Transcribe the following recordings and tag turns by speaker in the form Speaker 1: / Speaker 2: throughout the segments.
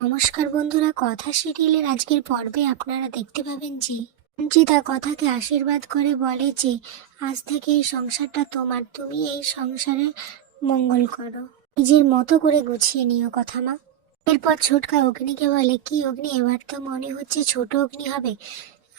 Speaker 1: নমস্কার বন্ধুরা, কথা সিরিয়ালের আজকের পর্বে আপনারা দেখতে পাবেন যে রঞ্জিতা কথাকে আশীর্বাদ করে বলে যে, আজ থেকে এই সংসারটা তোমার, তুমি এই সংসারের মঙ্গল করো। নিজের মতো করে গুছিয়ে নিও কথা মা। এরপর ছোটকা অগ্নিকে বলে, কি অগ্নি? এবার তো মনে হচ্ছে ছোট অগ্নি হবে।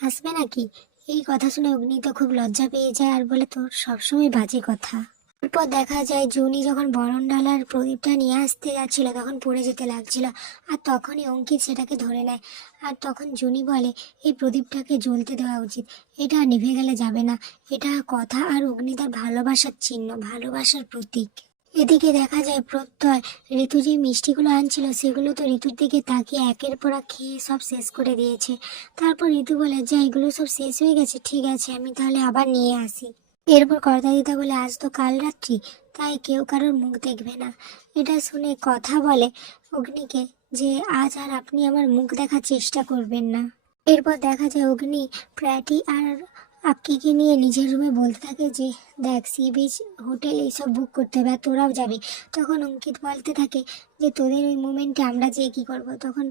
Speaker 1: আসবে নাকি? এই কথা শুনে অগ্নি তো খুব লজ্জা পেয়ে যায় আর বলে, তোর সবসময় বাজে কথা। এরপর দেখা যায় জুনি যখন বরণ ডালার প্রদীপটা নিয়ে আসতে যাচ্ছিল, তখন পড়ে যেতে লাগছিল। আর তখনই অঙ্কিত সেটাকে ধরে নেয়। আর তখন জুনি বলে, এই প্রদীপটাকে জ্বলতে দেওয়া উচিত। এটা নিভে গেলে যাবে না। এটা কথা আর অগ্নি তার ভালোবাসার চিহ্ন, ভালোবাসার প্রতীক। এদিকে দেখা যায় প্রত্যয়, ঋতু যে মিষ্টিগুলো আনছিল, সেগুলো তো ঋতুর দিকে তাকিয়ে একের পর খেয়ে সব শেষ করে দিয়েছে। তারপর ঋতু বলে, যে, এগুলো সব শেষ হয়ে গেছে। ঠিক আছে, আমি তাহলে আবার নিয়ে আসি। এরপর কর্তাদিতা বলে, আজ তো কাল রাত্রি, তাই কেউ কারোর মুখ দেখবে না। এটা শুনে কথা বলে অগ্নিকে যে, আজ আর আপনি আমার মুখ দেখার চেষ্টা করবেন না। এরপর দেখা যায় অগ্নি প্র্যাটি আর আক্কিকে নিয়ে নিজের রুমে বলতে থাকে যে, দেখ, সি বিচ হোটেল এইসব বুক করতে হবে তোরাও যাবি। তখন অঙ্কিত বলতে থাকে যে, তোদের ওই মুমেন্টে আমরা যেয়ে কী করব? তখন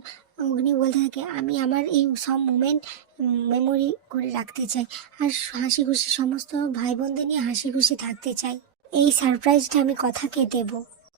Speaker 1: অগ্নি বলতে থাকে, আমি আমার এই সব মুমেন্ট মেমোরি করে রাখতে চাই আর হাসি খুশি সমস্ত ভাই বোনদের নিয়ে হাসি খুশি থাকতে চাই। এই সারপ্রাইজটা আমি কথাকে দেব।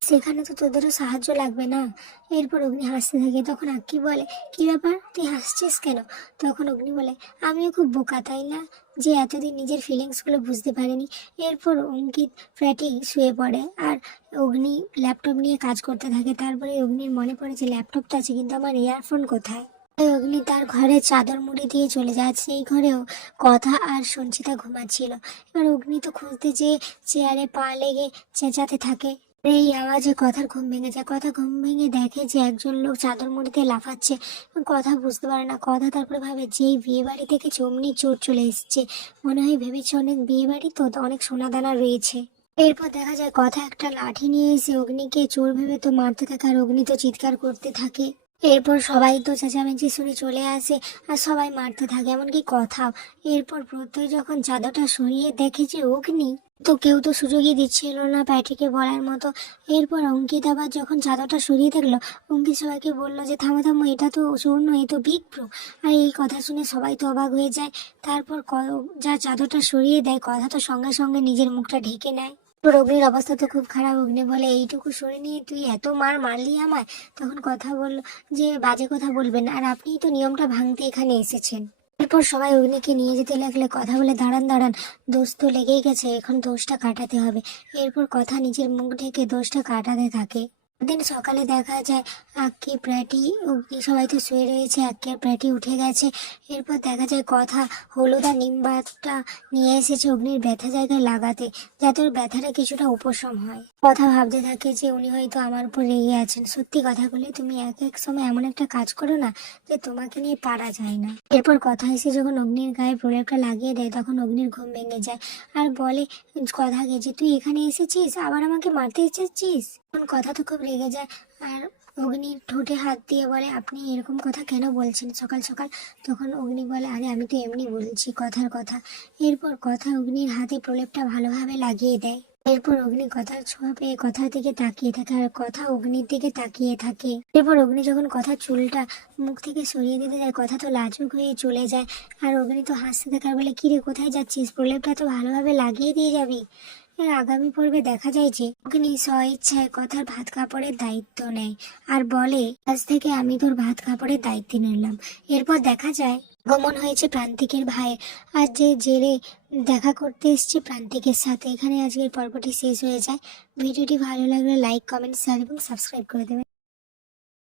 Speaker 1: সেখানে তো তোদেরও সাহায্য লাগবে না। এরপর অগ্নি হাসতে থাকে, তখন আক্কি বলে, কি ব্যাপার? তুই হাসছিস কেন? তখন অগ্নি বলে, আমিও খুব বোকা, তাই না? যে এতদিন নিজের ফিলিংসগুলো বুঝতে পারেনি। এরপর অঙ্কিত ফ্ল্যাটে শুয়ে পড়ে আর অগ্নি ল্যাপটপ নিয়ে কাজ করতে থাকে। তারপরে অগ্নির মনে পড়ে যে ল্যাপটপটা আছে, কিন্তু আমার ইয়ারফোন কোথায়? অগ্নি তার ঘরে চাদর মুড়ি দিয়ে চলে যায়। সেই ঘরেও কথা আর সঞ্চিতা ঘুমাচ্ছিল। এবার অগ্নি তো খুঁজতে যেয়ে চেয়ারে পা লেগে চেঁচাতে থাকে। এই আওয়াজে কথার ঘুম ভেঙে যায়। কথা ঘুম ভেঙে দেখে যে একজন লোক চাদর মুড়িতে লাফাচ্ছে। কথা বুঝতে পারে না। কথা তারপরে ভাবে যে বিয়ে বাড়ি থেকে চমনি চোর চলে এসছে। মনে হয় ভেবেছে অনেক বিয়ে বাড়ি তো অনেক সোনাদানা রয়েছে। এরপর দেখা যায় কথা একটা লাঠি নিয়ে এসে অগ্নিকে চোর ভেবে তো মারতে থাকে আর অগ্নি তো চিৎকার করতে থাকে। এরপর সবাই তো চেঁচামেচি শুনে চলে আসে আর সবাই মারতে থাকে। এমনকি কথাও। এরপর প্রত্যয় যখন চাদরটা সরিয়ে দেখে যে অগ্নি তো কেউ তো সুযোগই দিচ্ছিল না প্যাটিকে বলার মতো। এরপর অঙ্কিত আবার যখন চাদরটা সরিয়ে দেখল, অঙ্কিত সবাইকে বলল যে, থামো থামো, এটা তো চোর নয় এ তো বিগ প্রো আর এই কথা শুনে সবাই তো অবাক হয়ে যায়। তারপর যা চাদরটা সরিয়ে দেয়, কথা তো সঙ্গে সঙ্গে নিজের মুখটা ঢেকে নেয়। তোর অগ্নির অবস্থা তো খুব খারাপ, অগ্নি বলে, এইটুকু সরে নিয়ে তুই এত মার মারলি আমায়? তখন কথা বলল যে, বাজে কথা বলবেন আর আপনিই তো নিয়মটা ভাঙতে এখানে এসেছেন। এরপর সবাই অগ্নিকে নিয়ে যেতে লাগলে কথা বলে, দাঁড়ান দাঁড়ান দোষ তো লেগেই গেছে, এখন দোষটা কাটাতে হবে। এরপর কথা নিজের মুখ ঢেকে দোষটা কাটাতে থাকে। দিন সকালে দেখা যায়, আক্কি প্র্যাটি অগ্নি সবাই তো শুয়ে রয়েছে, আক্কি আর প্র্যাটি উঠে গেছে। এরপর দেখা যায়, কথা হলুদ আর নিমবাতটা নিয়ে এসেছে অগ্নির ব্যথা জায়গায় লাগাতে, যাতে ওর ব্যথাটা কিছুটা উপশম হয়। কথা ভাবতে থাকে যে উনি হয়তো আমার উপর রেগে আছেন। সত্যি কথাগুলি তুমি এক এক সময় এমন একটা কাজ করো না যে তোমাকে নিয়ে পারা যায় না। এরপর কথা এসে যখন অগ্নির গায়ে প্রলেপটা লাগিয়ে দেয় তখন অগ্নির ঘুম ভেঙে যায় আর বলে কথাকে যে তুই এখানে এসেছিস? আবার আমাকে মারতে এসেছিস? তখন কথা তো খুব রেগে যায় আর অগ্নির ঠোঁটে হাত দিয়ে বলে, আপনি এরকম কথা কেন বলছেন? সকাল সকাল তখন অগ্নি বলে, আরে আমি তো এমনি বলছি কথার কথা। এরপর কথা অগ্নির হাতে প্রলেপটা ভালোভাবে লাগিয়ে দেয়। এরপর অগ্নি কথার ছোঁয়া পেয়ে কথার দিকে তাকিয়ে থাকে আর কথা অগ্নির দিকে তাকিয়ে থাকে। এরপর অগ্নি যখন কথা চুলটা মুখ থেকে সরিয়ে দিতে যায়, কথা তো লাজুক হয়ে চলে যায় আর অগ্নি তো হাসতে থাকে আর বলে কিরে কোথায় যাচ্ছিস? প্রলেপটা তো ভালোভাবে লাগিয়ে দিয়ে যাবি। এর আগামী পর্বে দেখা যায় যে অগ্নি স্ব ইচ্ছায় কথার ভাত কাপড়ের দায়িত্ব নেয় আর বলে, আজ থেকে আমি তোর ভাত কাপড়ের দায়িত্ব নিলাম। এরপর দেখা যায় গমন হয়েছে প্রান্তিকের ভাই। আর যে জেলে দেখা করতে এসছে প্রান্তিকের সাথে। এখানে আজকের পর্বটি শেষ হয়ে যায়। ভিডিওটি ভালো লাগলে লাইক কমেন্ট শেয়ার এবং সাবস্ক্রাইব করে দেবেন।